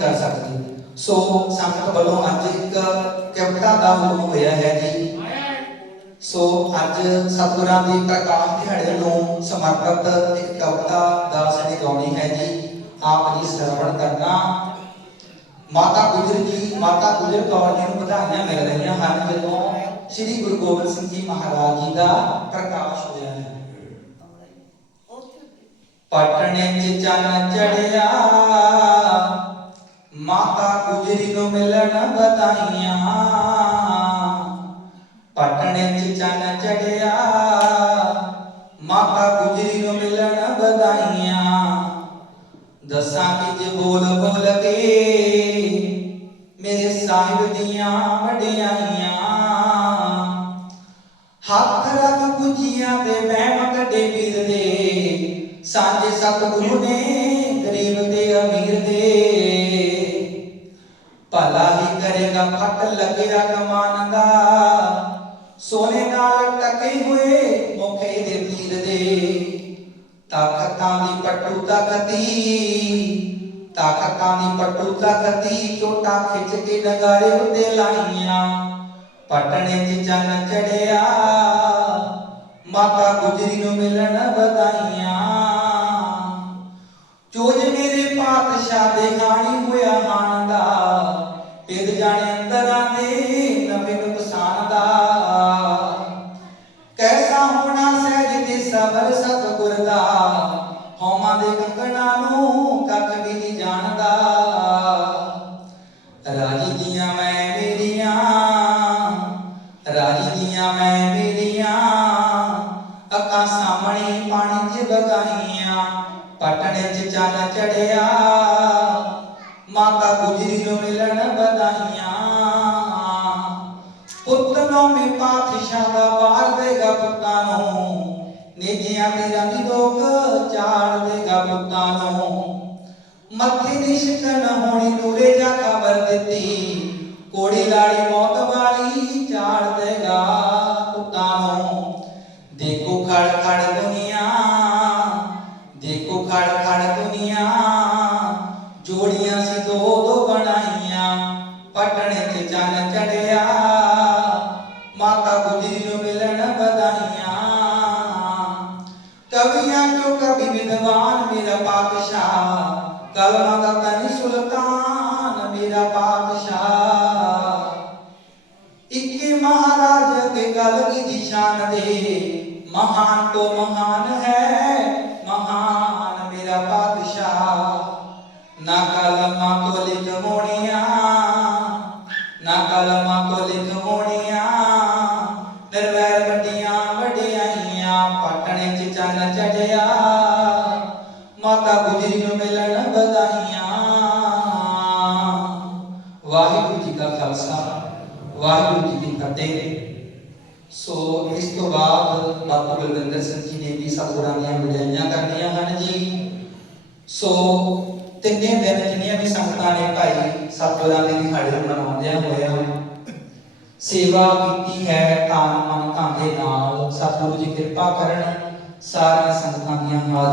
ਕਰ ਸਕਦੇ। ਸੋ ਸੰਗਤ ਵੱਲੋਂ ਅੱਜ ਇੱਕ ਕਵਿਤਾ ਦਾ ਹੁਕਮ ਹੋਇਆ ਹੈ ਜੀ। ਸੋ ਅੱਜ ਸਤਿਗੁਰਾਂ ਦੀ ਪ੍ਰਕਾਸ਼ ਦਿਹਾੜੇ ਨੂੰ ਸਮਰਪਿਤ ਇੱਕ ਕਵਿਤਾ ਦਾਸ ਨੇ ਗਾਉਣੀ ਹੈ ਜੀ। ਆਪ ਜੀ ਸਰਵਣ ਕਰਨਾ। ਮਾਤਾ ਗੁਜਰ ਜੀ ਮਾਤਾ ਗੁਜਰ ਕੌਰ ਜੀ ਨੂੰ ਵਧਾਈਆਂ ਮਿਲ ਰਹੀਆਂ ਹਨ ਜਦੋਂ ਸ੍ਰੀ ਗੁਰੂ ਗੋਬਿੰਦ ਸਿੰਘ ਜੀ ਮਹਾਰਾਜ ਜੀ ਦਾ ਪ੍ਰਕਾਸ਼ ਹੋਇਆ ਹੈ। ਪਟਨੇ ਚ ਚੰਨ ਚੜਿਆ ਗੁਜਰੀ ਨੂੰ ਮਿਲਣ ਵਧਾਈਆਂ। ਪਟਨੇ ਚ ਚੰਨ ਚੜਿਆ, ਮਾਤਾ ਗੁਜਰੀ ਨੂੰ ਮਿਲਣ ਵਧਾਈਆਂ। ਦਸਾਂ ਕਿ ਬੋਲ ਬੋਲ ਕੇ ਮੇਰੇ ਸਾਹਿਬ ਦੀਆਂ ਵਡਿਆਈਆਂ। ਹੱਥ ਰੱਖ ਪੁੱਜੀਆਂ ਤੇ ਬਹਿਮ ਕੱਢੇ ਪੀਰ ਦੇ। ਸਾਂਝੇ ਸਤਿਗੁਰੂ ਨੇ ਗਰੀਬ ਤੇ ਅਮੀਰ ਦੇ ਭਲਾ ਹੀ ਕਰੇਗਾ, ਫਟ ਲੱਗਿਆ ਕਮਾਨ ਦਾ ਸੋਨੇ ਨਾਲ ਟਕੇ ਹੋਏ ਮੁਖੇ ਦੇ ਤੀਰ ਦੇ। ਤਾਕਤਾਂ ਦੀ ਪੱਟੂ ਤਖਤੀ ਤਾਕਤਾਂ ਦੀ ਪੱਟੂ ਤਖਤੀ ਚੋਟਾ ਖਿੱਚ ਕੇ ਨਗਾਰੇ ਉੱਤੇ ਲਾਈਆਂ। ਪਟਨੇ ਚ ਚੰਨ ਚੜਿਆ, ਮਾਤਾ ਗੁਜਰੀ ਨੂੰ ਮਿਲਣ ਵਧਾਈਆਂ। ਚੋਜ ਮੇਰੇ ਪਾਤਸ਼ਾਹ ਦੇ ਗਾਣੀ ਸਬਰ ਸਤਿਗੁਰ ਦਾ ਹਉਮਾ ਦੇ ਕੰਗਣਾ ਨੂੰ ਕੱਖ ਵੀ ਨਹੀਂ ਜਾਣਦਾ। ਰਾਜੀ ਦੀਆਂ ਮੈਂ ਮੇਰੀਆਂ ਰਾਜੀ ਦੀਆਂ ਮੈਂ ਮੇਰੀਆਂ ਅੱਖਾਂ ਸਾਹਮਣੇ ਪਾਣੀ 'ਚ ਵਗਾਈਆਂ ਪਟਨੇ 'ਚ ਚੰਨ ਚੜਿਆ, ਮਾਤਾ ਗੁਜਰੀ ਨੂੰ ਮਿਲਣ ਵਧਾਈਆਂ। ਪੁੱਤ ਨੌਵੇਂ ਪਾਤਸ਼ਾਹ ਦਾ ਵਾਰ ਦੇਗਾ ਪੁੱਤਾਂ ਨੂੰ ਨੇਜਿਆਂ ਦੀ ਰੰਗ ਦੋਕ ਚਾੜ ਦੇਗਾ ਪੁੱਤਾਂ ਨੂੰ। ਮੱਥੇ ਦੀ ਸ਼ਿਕਨ ਹੋਣੀ ਨੂਰੇ ਜਾ ਖਬਰ ਦਿੱਤੀ। ਕੋੜੀ ਲਾੜੀ ਮੌਤ ਵਾਲੀ ਚਾੜ ਦੇਗਾ ਪੁੱਤਾਂ ਨੂੰ। ਦੇਖੋ ਖੜ ਖੜ ਦੁਨੀਆ, ਦੇਖੋ ਖੜ ਖੜ ਦੁਨੀਆ। ਜੋੜੀਆਂ ਸੀ ਦੋ ਦੋ ਬਣਾਈਆਂ, ਪਟਣੇ ਤੇ ਚੰਨ ਚੜਿਆ। ਕਵੀਆਂ ਚੋਂ ਕਵੀ ਵਿਦਵਾਨ ਮੇਰਾ ਪਾਤਸ਼ਾਹ? ਕਲਮਾਂ ਦਾ ਤਨੀ ਸੁਲਤਾਨ ਮੇਰਾ ਪਾਤਸ਼ਾਹ। ਇੱਕੇ ਮਹਾਰਾਜ ਕੇ ਗੱਲ ਕੀ ਨਿਸ਼ਾਨ ਦੇ? ਮਹਾਨ ਤੋਂ ਮਹਾਨ ਹੈ, ਮਹਾਨ ਮੇਰਾ ਪਾਤਸ਼ਾਹ। ਨਾ ਕਲਮਾਂ ਤੋਂ ਲਿਖ ਹੋਣੀਆਂ ਨਾ ਕਲਮਾਂ ਤੋਂ ਲਿਖ ਹੋਣੀਆਂ ਨਿਰਵੈਰ ਵੱਡੀਆਂ ਪਟਣੇ ਚ ਚੰਨ ਚੜਿਆ, ਮਾਤਾ ਗੁਜਰੀ ਨੂੰ ਮਿਲਣ ਵਧਾਈਆਂ। ਵਾਹਿਗੁਰੂ ਜੀ ਕਾ ਖਾਲਸਾ, ਵਾਹਿਗੁਰੂ ਜੀ ਕੀ ਫਤਿਹ। ਸੋ ਇਸ ਤੋਂ ਬਾਅਦ ਬਾਬਾ ਬਲਵਿੰਦਰ ਸਿੰਘ ਜੀ ਨੇ ਵੀ ਸਤਿਗੁਰਾਂ ਦੀਆਂ ਵਡਿਆਈਆਂ ਕਰਨੀਆਂ ਹਨ ਜੀ। ਸੋ ਤਿੰਨੇ ਦਿਨ ਜਿੰਨੀਆਂ ਵੀ ਸੰਗਤਾਂ ਨੇ ਭਾਈ, ਸਤਿਗੁਰਾਂ ਦੇ ਦਿਹਾੜੇ ਮਨਾਉਂਦਿਆਂ ਹੋਇਆ ਸੇਵਾ ਕੀਤੀ ਹੈ ਤਾਨ ਮਨ ਧਨ ਦੇ ਨਾਲ। ਸਤਿਗੁਰੂ ਜੀ ਕਿਰਪਾ ਕਰਨ, ਸਾਰੀਆਂ ਸੰਗਤਾਂ ਦੀਆਂ